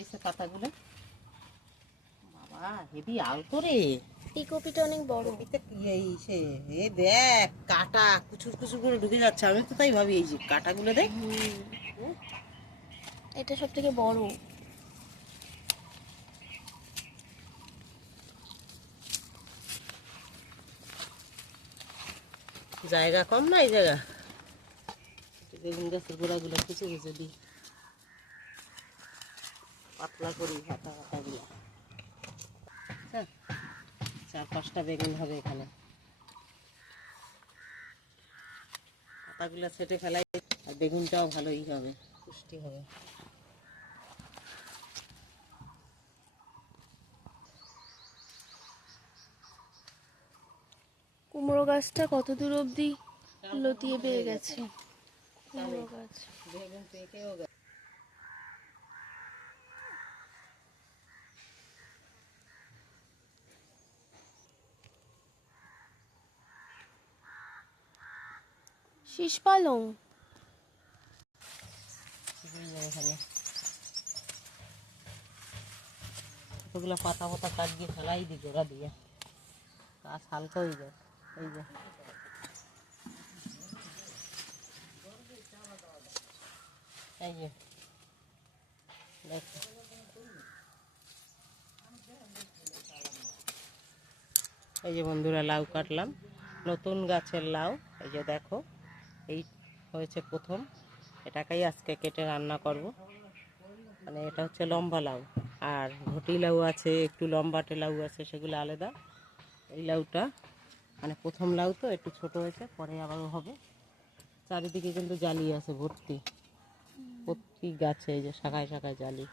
রয়েছে পাতাগুলো। বাবা হেভি আলতো রে, এই কপিটা অনেক বড়। এ দেখ কাটা কুচুর কুচুর করে ঢুকে যাচ্ছে। আমি তো তাই ভাবি এই যে কাটাগুলো দেখ। এটা সব থেকে বড়। জায়গা কম না এই জায়গা, বেগুন গাছের গোড়াগুলো খুঁচে খুঁচে দিই, পাতলা করি হাতা হাতাগুলো। হ্যাঁ, 4-5টা বেগুন হবে এখানে। পাতাগুলো ছেটে ফেলাই, আর বেগুনটাও ভালোই হবে, পুষ্টি হবে। কুমড়ো গাছটা কত দূর অবধি লতিয়ে পেয়ে গেছে। কুমড়ো গাছ বেগুন পেকেও গেছে। শীষ পালং এখানে কতগুলো পাতা পাতা কাট দিয়ে ফেলাই দিই জোড়া দিয়ে, গাছ হালকা হয়ে যায়। এই যে এই যে দেখো, এই যে বন্ধুরা লাউ কাটলাম, নতুন গাছের লাউ। এই যে দেখো, এই হয়েছে প্রথম, এটাকেই আজকে কেটে রান্না করব। মানে এটা হচ্ছে লম্বা লাউ, আর ঘটি লাউ আছে, একটু লম্বাটে লাউ আছে, সেগুলো আলাদা। এই লাউটা মানে প্রথম লাউ তো একটু ছোট হয়েছে, পরে আবারও হবে। চারিদিকে কিন্তু জালি আছে ভর্তি, প্রতি গাছে এই যে শাখায় শাখায় জালি।